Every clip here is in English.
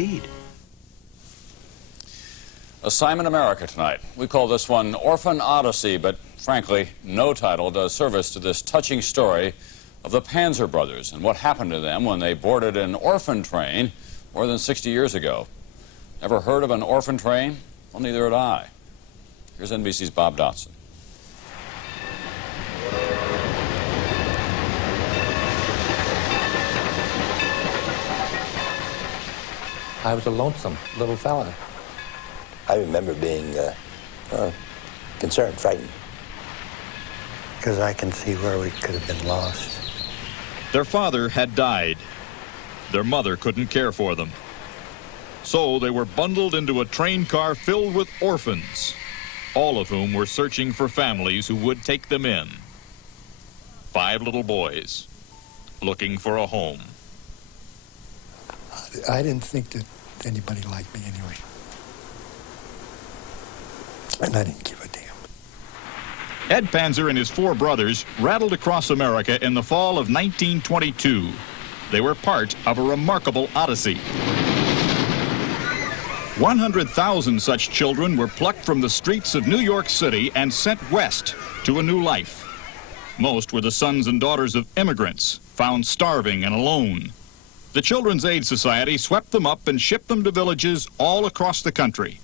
indeed. Assignment America tonight. We call this one Orphan Odyssey, but frankly, no title does service to this touching story of the Panzer brothers and what happened to them when they boarded an orphan train more than 60 years ago. Ever heard of an orphan train? Well, neither had I. Here's NBC's Bob Dotson. I was a lonesome little fella. I remember being concerned, frightened. Because I can see where we could have been lost. Their father had died. Their mother couldn't care for them. So they were bundled into a train car filled with orphans, all of whom were searching for families who would take them in. 5 little boys looking for a home. I didn't think that anybody liked me anyway. And I didn't give a damn. Ed Panzer and his 4 brothers rattled across America in the fall of 1922. They were part of a remarkable odyssey. 100,000 such children were plucked from the streets of New York City and sent west to a new life. Most were the sons and daughters of immigrants, found starving and alone. The Children's Aid Society swept them up and shipped them to villages all across the country.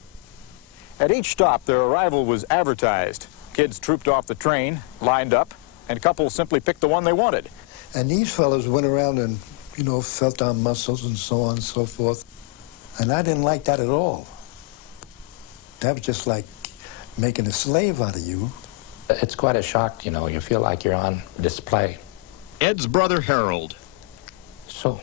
At each stop, their arrival was advertised. Kids trooped off the train, lined up, and couples simply picked the one they wanted. And these fellows went around and, you know, felt our muscles and so on and so forth. And I didn't like that at all. That was just like making a slave out of you. It's quite a shock, you know. You feel like you're on display. Ed's brother Harold. So,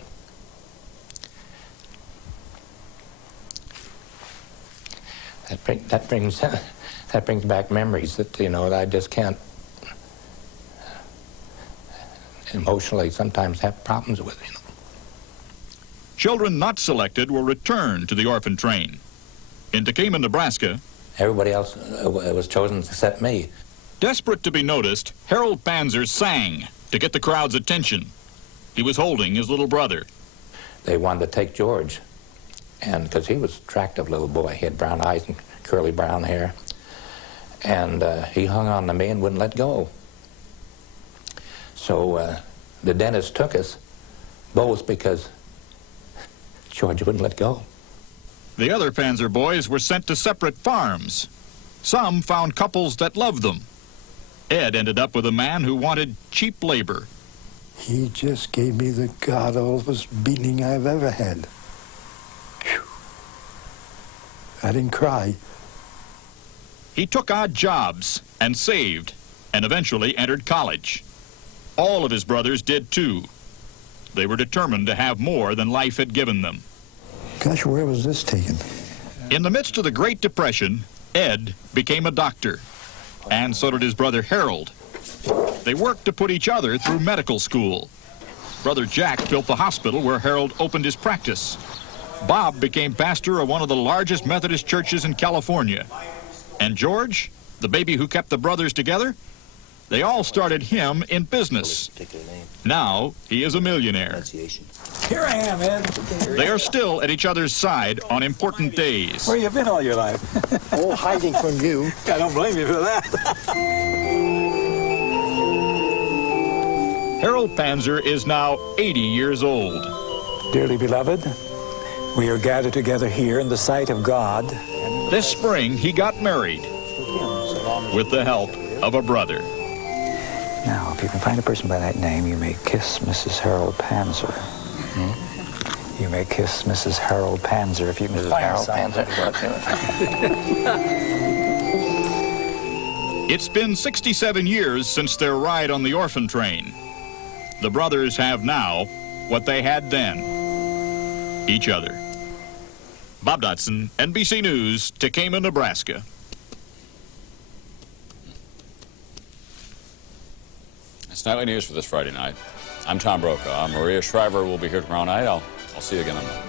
that brings back memories that, you know, that I just can't emotionally sometimes have problems with, you know. Children not selected were returned to the orphan train. In Tekamah, Nebraska, everybody else was chosen except me. Desperate to be noticed, Harold Panzer sang to get the crowd's attention. He was holding his little brother. They wanted to take George, and because he was an attractive little boy. He had brown eyes and curly brown hair. And he hung on to me and wouldn't let go. So the dentist took us, both because George wouldn't let go. The other Panzer boys were sent to separate farms. Some found couples that loved them. Ed ended up with a man who wanted cheap labor. He just gave me the god-awfulest beating I've ever had. Whew. I didn't cry. He took odd jobs and saved, and eventually entered college. All of his brothers did too. They were determined to have more than life had given them. Gosh, where was this taken? In the midst of the Great Depression, Ed became a doctor, and so did his brother Harold. They worked to put each other through medical school. Brother Jack built the hospital where Harold opened his practice. Bob became pastor of one of the largest Methodist churches in California. And George, the baby who kept the brothers together, they all started him in business. Now he is a millionaire. Here I am, Ed. They are still at each other's side on important days. Where you been all your life? Oh, hiding from you. I don't blame you for that. Harold Panzer is now 80 years old. Dearly beloved, we are gathered together here in the sight of God. This spring, he got married with the help of a brother. Now, if you can find a person by that name, you may kiss Mrs. Harold Panzer. You may kiss Mrs. Harold Panzer if you can find Harold Panzer. It's been 67 years since their ride on the orphan train. The brothers have now what they had then, each other. Bob Dotson, NBC News, Tekamah, Nebraska. It's nightly news for this Friday night. I'm Tom Brokaw. Maria Shriver will be here tomorrow night. I'll see you again on Monday.